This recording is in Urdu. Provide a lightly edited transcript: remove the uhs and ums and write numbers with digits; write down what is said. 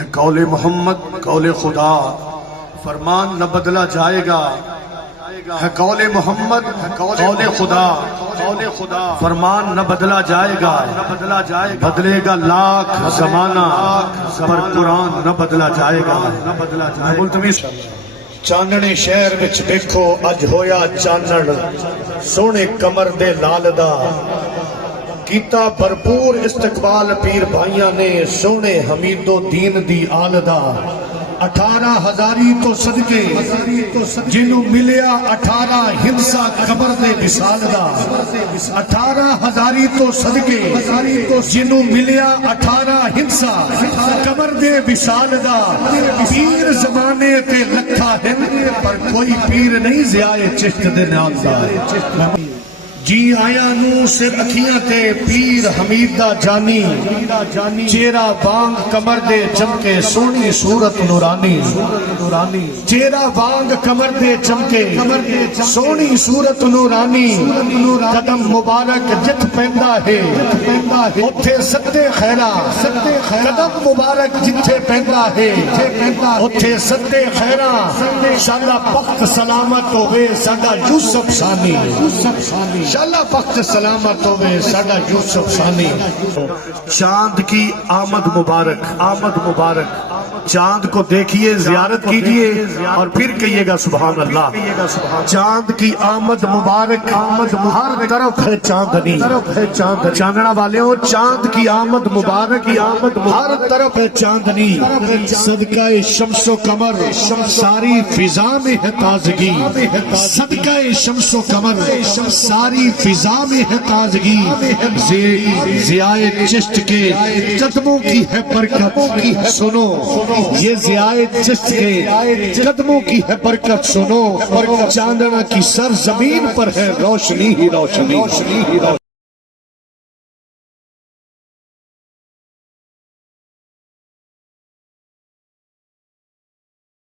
ہے قول محمد قول خدا، فرمان نہ بدلا جائے گا، ہے قول محمد قول خدا، فرمان نہ بدلا جائے گا، بدلے گا لاکھ زمانہ پر قرآن نہ بدلا جائے گا۔ ملتمس چاننے شہر وچ دیکھو اج ہویا چانن، سونے کمر دے لال دا، کیتا بھرپور استقبال پیر بھائیاں نے سونے حمید و دین دی آل دا۔ 18 ہزاری تو صدقے جنوں ملیا 18 ہنسا قبر دے وصال دا، 18 ہزاری تو صدقے جنوں ملیا 18 ہنسا قبر دے وصال دا۔ پیر زمانے تے لکھا ہن پر کوئی پیر نہیں ضیائے چشت دے نال دا۔ جی آیا نو سر اکھیاں تے پیر حمید دا جانی، چہرہ بانگ کمر دے چمکے سونی صورت نورانی، چہرہ بانگ کمر دے چمکے سونی صورت نورانی، قدم مبارک جت پیندا ہے اتھے سدے خیرہ، قدم مبارک جتھے پیندا ہے اتھے سدے خیرہ، شالا پخت سلامت ہوئے ساڈا یوسف ثانی، انشاءاللہ وقت سلامت ہوئے ساڈا یوسف ثانی۔ چاند کی آمد مبارک، آمد مبارک، چاند کو دیکھیے زیارت کیجئے اور پھر کہیے گا سبحان اللہ۔ چاند کی آمد مبارک، آمد ہر طرف ہے چاندنی، چاندنا والے ہو، چاند کی آمد مبارک، ہر طرف ہے چاندنی، صدقہ شمس و قمر ساری فضا میں ہے تازگی، صدقہ شمس و قمر ساری فضا میں ہے تازگی، ضیائے چشت کے قدموں کی ہے برکت، سنو یہ ضیائے چشت کے قدموں کی ہے برکت، سنو چاندنا کی سرزمین پر ہے روشنی ہی روشنی۔